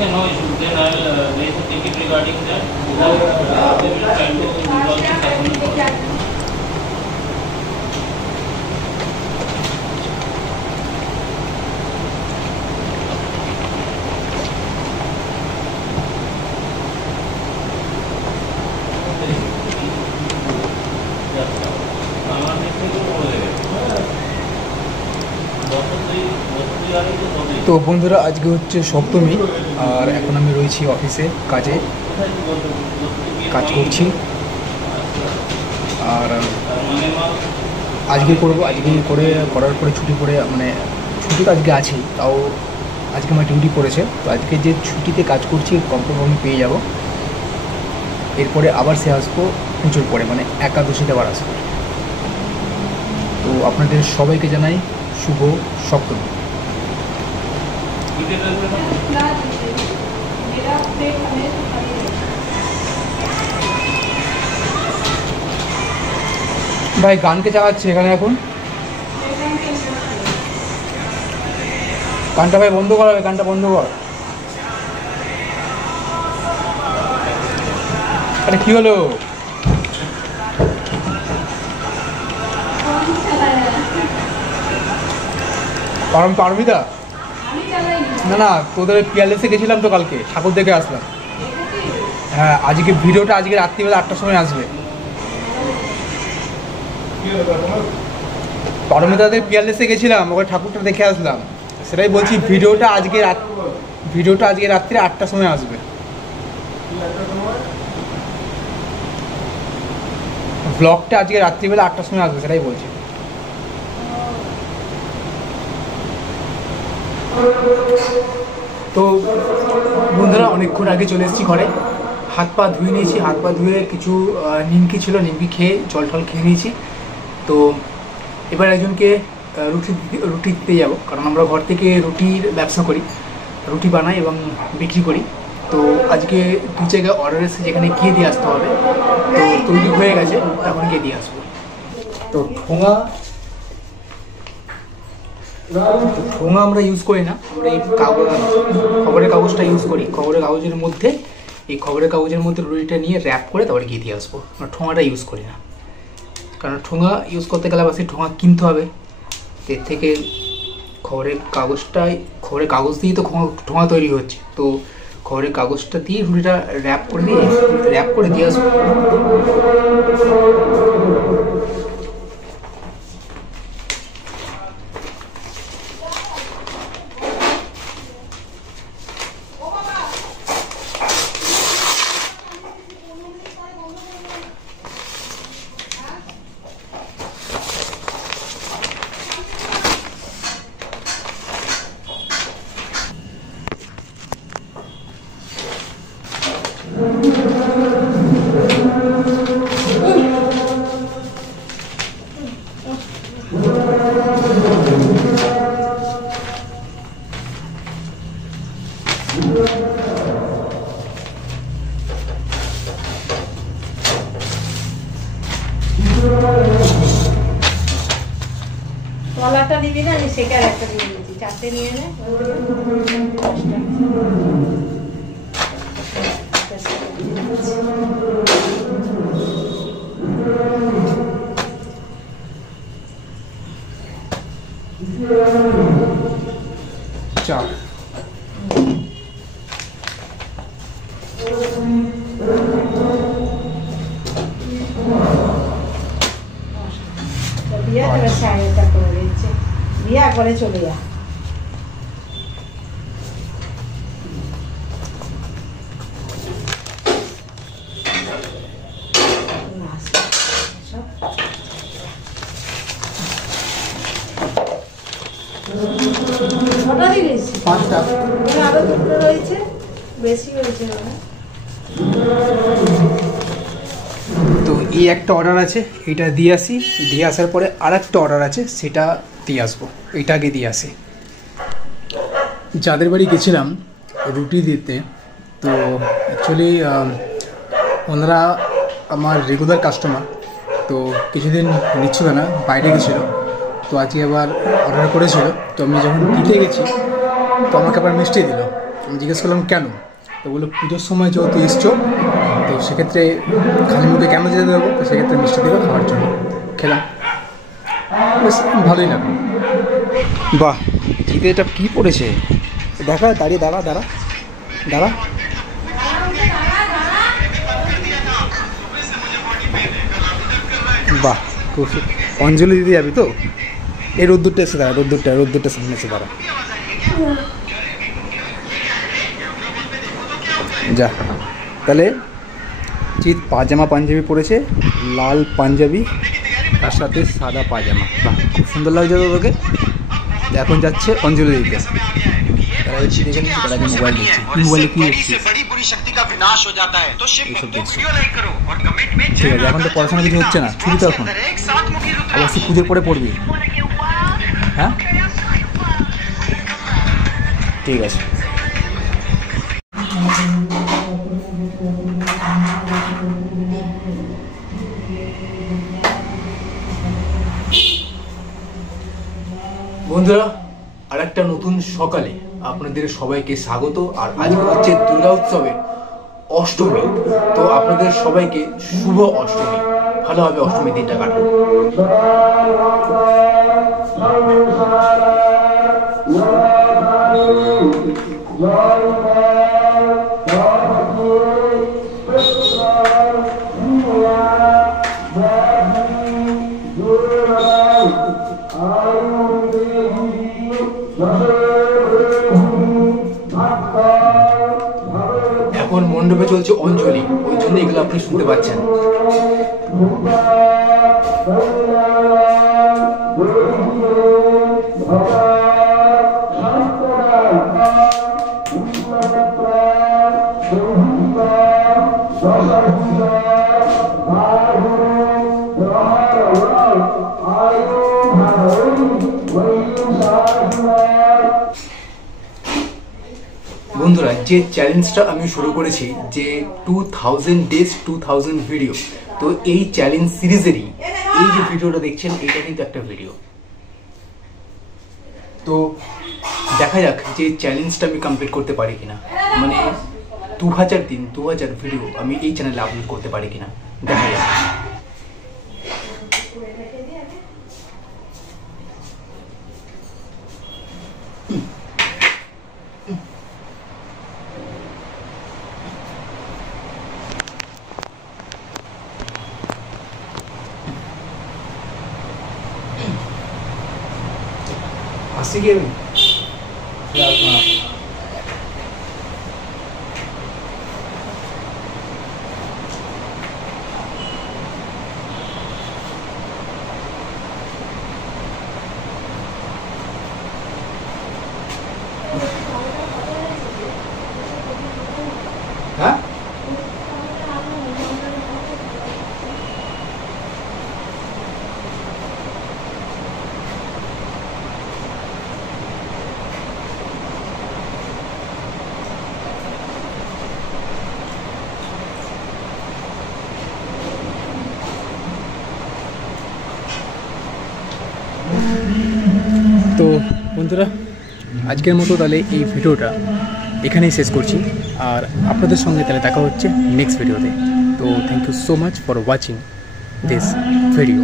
Okay, no issues. Then I'll raise a ticket regarding that. We will try to resolve this as soon as possible. তো বন্ধুরা আজকে হচ্ছে সপ্তমী আর এখন আমি রয়েছি অফিসে কাজ করছি আর আজকে করবো করার পরে ছুটি পড়ে মানে ছুটি তো আজকে আছেই তাও আজকে আমার ডিউটি পড়েছে তো আজকে যে ছুটিতে কাজ করছি কমপ্লিট আমি পেয়ে যাব এরপরে আবার সে আসবো পুজোর পরে মানে একাদশীতে আবার আসবো তো আপনাদের সবাইকে জানাই শুভ সপ্তমী ভাই গানকে চালাচ্ছে এখানে এখন গানটা ভাই বন্ধ করা হবে গানটা বন্ধ কর আরে কি হলো পারবি দা না না তোদের পিয়ালেসে গেছিলাম তো কালকে ঠাকুর দেখে আসলাম হ্যাঁ আজকে ভিডিওটা আজকে রাত্রিবেলা 8টার সময় আসবে পারমিতাদের পিয়ালেসে গেছিলাম ওখানে ঠাকুরটা দেখে আসলাম সেটাই বলছি ভিডিওটা আজকে রাত্রে 8টার সময় আসবে ব্লগটা আজকে রাত্রিবেলা 8টার সময় আসবে সেটাই বলছি তো বন্ধুরা অনেকক্ষণ আগে চলে এসেছি ঘরে হাত পা ধুয়ে নিয়েছি হাত পা ধুয়ে কিছু নিমকি ছিল নিমকি খেয়ে জল টল খেয়ে নিয়েছি তো এবার একজনকে রুটি দিতে যাবো কারণ আমরা ঘর থেকে রুটির ব্যবসা করি রুটি বানাই এবং বিক্রি করি তো আজকে দু জায়গায় অর্ডার এসেছে যেখানে গিয়ে দিয়ে আসতে হবে তো তৈরি হয়ে গেছে তখন গিয়ে দিয়ে আসবো তো ঠোঙা আমরা ইউজ করি না আমরা এই খবরের কাগজটা ইউজ করি খবরের কাগজের মধ্যে রুটিটা নিয়ে র্যাপ করে তারপরে গিয়ে দিয়ে আসবো আমরা ঠোঙাটা ইউজ করি না কারণ ঠোঙা ইউজ করতে গেলে আবার সেই ঠোঙা কিনতে হবে এর থেকে খবরের কাগজ দিয়েই তো ঠোঙা তৈরি হচ্ছে তো খবরের কাগজটা দিয়ে রুটিটা র্যাপ করে দিয়ে আসবো কলাটা দিবি না আমি সেকার একটা দিয়ে দিয়েছি চারটে নিয়ে নে চার বিয়া করে চলে যা আরো দুটো রয়েছে বেশি হয়েছে তো এই একটা অর্ডার আছে এটা দিয়ে আসি দিয়ে আসার পরে আর একটা অর্ডার আছে সেটা দিয়ে আসবো এটা আগে দিয়ে আসি যাদের বাড়ি গেছিলাম রুটি দিতে তো অ্যাকচুয়ালি ওনারা আমার রেগুলার কাস্টমার তো কিছুদিন নিচ্ছিল না বাইরে গেছিলো তো আজকে আবার অর্ডার করেছিল তো আমি যখন দিতে গেছি তো আমাকে আবার মিষ্টি দিল আমি জিজ্ঞেস করলাম কেন, তো বললো পুজোর সময় যেহেতু এসছো তো সেক্ষেত্রে খালি মুখে কেন যেতে দেবো, তো সেক্ষেত্রে মিষ্টি দেবে খাওয়ার জন্য। খেলাম, বেশ ভালোই লাগলো। বাহ, জিতে এটা কী পড়েছে দেখা, দাঁড়িয়ে দাঁড়া দাঁড়া দাঁড়া। বাহ, খুব অঞ্জলি দিতে যাবি তো? এই রোদ্দুরটা এসে দাঁড়া, রোদ্দুরটা সামনে এসে দাঁড়া, যা। তাহলে চিত পাজামা পাঞ্জাবি পরেছে, লাল পাঞ্জাবি তার সাথে সাদা পাজামা। বাহ, খুব সুন্দর লাগছে তো তোকে। এখন যাচ্ছে অঞ্জলি দিতে। মোবাইল দেখছি, মোবাইলে কি দেখছি? ঠিক আছে, এখন তো পড়াশোনা কিছু হচ্ছে না, ছুটি তো এখন, অবশ্যই পুজোর পরে পড়বি। হ্যাঁ ঠিক আছে। বন্ধুরা, আর একটা নতুন সকালে আপনাদের সবাইকে স্বাগত। আর আজকে হচ্ছে দুর্গা উৎসবের অষ্টমী, তো আপনাদের সবাইকে শুভ অষ্টমী, ভালোভাবে অষ্টমী দিনটা কাটুন। এখন মণ্ডপে চলছে অঞ্জলি, ওই জন্য এগুলো আপনি শুনতে পাচ্ছেন। বন্ধুরা, যে চ্যালেঞ্জটা আমি শুরু করেছি যে 2000 ডেজ 2000 ভিডিও, তো এই চ্যালেঞ্জ সিরিজেরই এই যে ভিডিওটা দেখছেন এটা কিন্তু একটা ভিডিও। তো দেখা যাক যে চ্যালেঞ্জটা আমি কমপ্লিট করতে পারি কিনা, মানে 2000 ভিডিও আমি এই চ্যানেলে আপলোড করতে পারি কিনা, দেখা যাক। আসছি কি আমি? হ্যাঁ, তো বন্ধুরা, আজকের মতো তাহলে এই ভিডিওটা এখানেই শেষ করছি। আর আপনাদের সঙ্গে তাহলে দেখা হচ্ছে নেক্সট ভিডিওতে। তো thank you so much for watching this video.